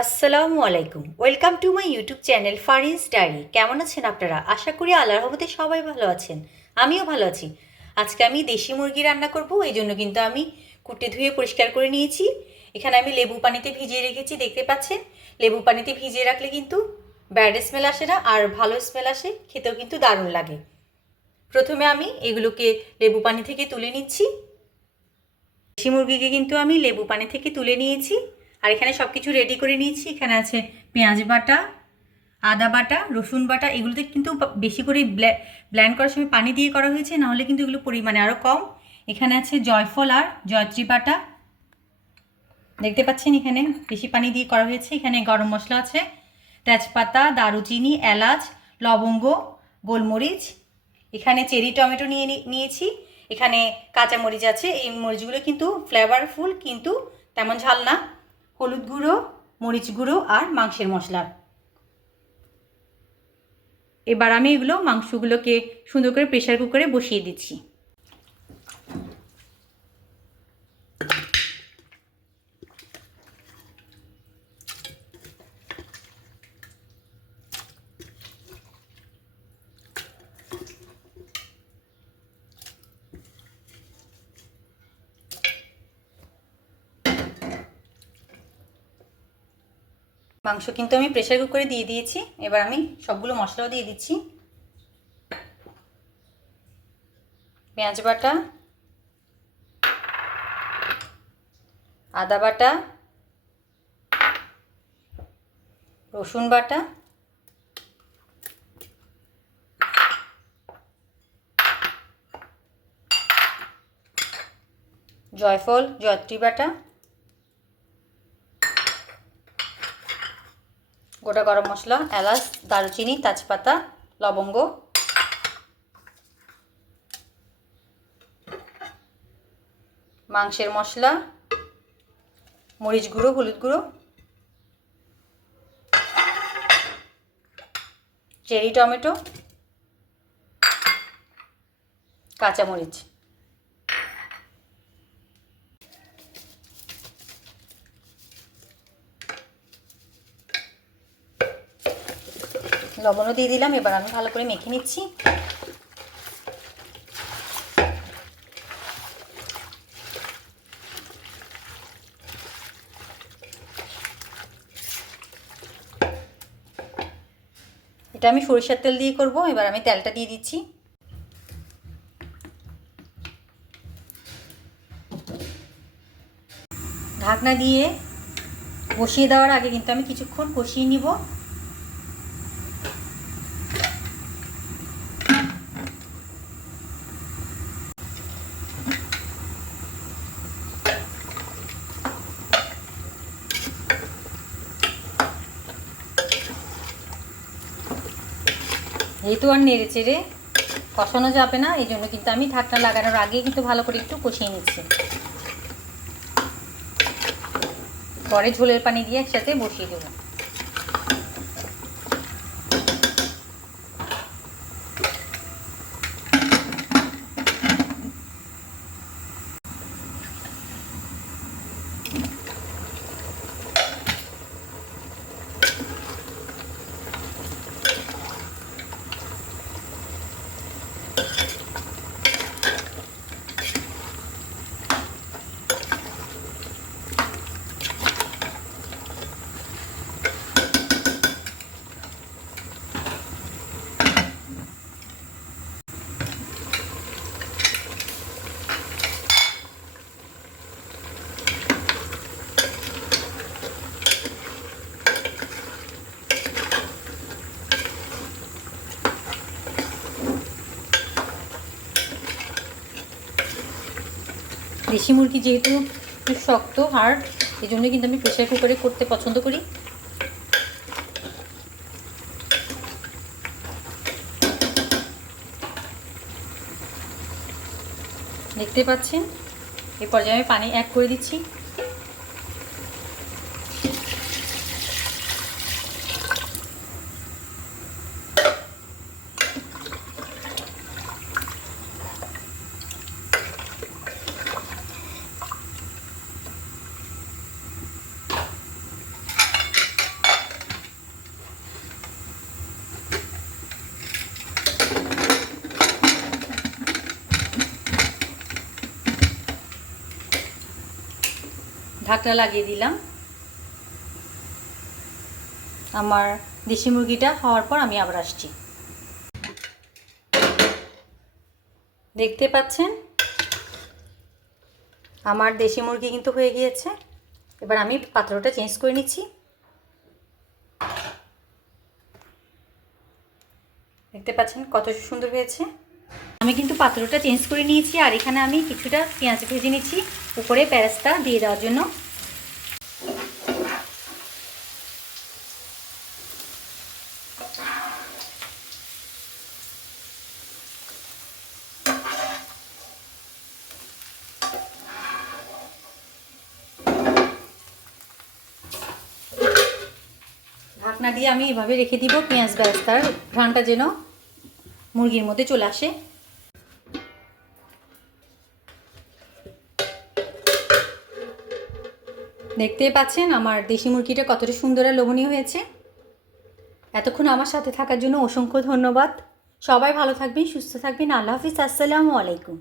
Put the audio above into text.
আসসালামু আলাইকুম। Welcome to my YouTube channel Fariz diary. কেমন আছেন আপনারা? আশা করি আল্লাহর রহমতে সবাই ভালো আছেন। আমিও ভালো আছি। আজকে আমি দেশি মুরগি রান্না করব, এই জন্য কিন্তু আমি কুটে ধুয়ে পরিষ্কার করে নিয়েছি। এখানে আমি লেবু পানিতে ভিজিয়ে রেখেছি, দেখতে পাচ্ছেন। লেবু পানিতে ভিজিয়ে রাখলে কিন্তু ব্যাড স্মেল আসে না, আর ভালো স্মেল আসে, খেতেও কিন্তু দারুণ লাগে। প্রথমে আমি এগুলোকে লেবু পানি থেকে তুলে নিচ্ছি। দেশি মুরগিকে কিন্তু আমি লেবু পানি থেকে তুলে নিয়েছি, আর এখানে সব কিছু রেডি করে নিয়েছি। এখানে আছে পেঁয়াজ বাটা, আদা বাটা, রসুন বাটা। এগুলোতে কিন্তু বেশি করে ব্ল্যান্ড করার সময় পানি দিয়ে করা হয়েছে, নাহলে কিন্তু এগুলো পরিমাণে আরও কম। এখানে আছে জয়ফল আর জয়ত্রী বাটা, দেখতে পাচ্ছেন এখানে বেশি পানি দিয়ে করা হয়েছে। এখানে গরম মশলা আছে, তেজপাতা, দারুচিনি, এলাচ, লবঙ্গ, গোলমরিচ। এখানে চেরি টমেটো নিয়েছি। এখানে কাঁচামরিচ আছে, এই মরিচগুলো কিন্তু ফ্লেভারফুল, কিন্তু তেমন ঝাল না। হলুদ গুঁড়ো, মরিচ গুঁড়ো আর মাংসের মশলা। এবার আমি এগুলো মাংসগুলোকে সুন্দর করে প্রেশার কুকারে বসিয়ে দিচ্ছি। মাংস কিন্তু আমি প্রেশার কুকারে দিয়ে দিয়েছি। এবার আমি সবগুলো মশলাও দিয়ে দিচ্ছি। পেঁয়াজ বাটা, আদা বাটা, রসুন বাটা, জয়ফল জয়ত্রী বাটা, গোটা গরম মশলা, এলাচ, দারুচিনি, তেজপাতা, লবঙ্গ, মাংসের মশলা, মরিচ গুঁড়ো, হলুদ গুঁড়ো, চেরি টমেটো, কাঁচামরিচ। লবণও দিয়ে দিলাম। এবার আমি ভালো করে মেখে নিচ্ছি। এটা আমি সরিষার তেল দিয়ে করব। এবার আমি তেলটা দিয়ে দিচ্ছি। ঢাকনা দিয়ে বসিয়ে দেওয়ার আগে কিন্তু আমি কিছুক্ষণ কষিয়ে নিব। যেহেতু আর নেড়ে চেড়ে কষানো যাবে না, এই জন্য কিন্তু আমি ঢাকনা লাগানোর আগেই কিন্তু ভালো করে একটু কষিয়ে নিচ্ছি। পরে ঝোলের পানি দিয়ে একসাথে বসিয়ে দেবো। দেশি মুরগি যেহেতু একটু শক্ত হার্ড, এই জন্য কিন্তু আমি প্রেশার কুকারে করতে পছন্দ করি। দেখতে পাচ্ছেন, এই পর্যায়ে আমি পানি অ্যাড করে দিচ্ছি। ঢাকনা লাগিয়ে দিলাম। আমার দেশি মুরগিটা হওয়ার পর আমি আবার আসছি। দেখতে পাচ্ছেন আমার দেশি মুরগি কিন্তু হয়ে গিয়েছে। এবার আমি পাত্রটা চেঞ্জ করে নিচ্ছি। দেখতে পাচ্ছেন কত সুন্দর হয়েছে। আমি কিন্তু পাত্রটা চেঞ্জ করে নিয়েছি। আর এখানে আমি কিছুটা পেঁয়াজ ভেজে নিচ্ছি উপরে পেঁয়াজটা দিয়ে দেওয়ার জন্য। ঢাকনা দিয়ে আমি এভাবে রেখে দিব, পেঁয়াজ বেরেস্তার ঘ্রাণটা যেন মুরগির মধ্যে চলে আসে। দেখতেই পাচ্ছেন আমার দেশি মুরগিটা কতটা সুন্দর আর লোভনীয় হয়েছে। এতক্ষণ আমার সাথে থাকার জন্য অসংখ্য ধন্যবাদ। সবাই ভালো থাকবেন, সুস্থ থাকবেন। আল্লাহ হাফিজ। আসসালামু আলাইকুম।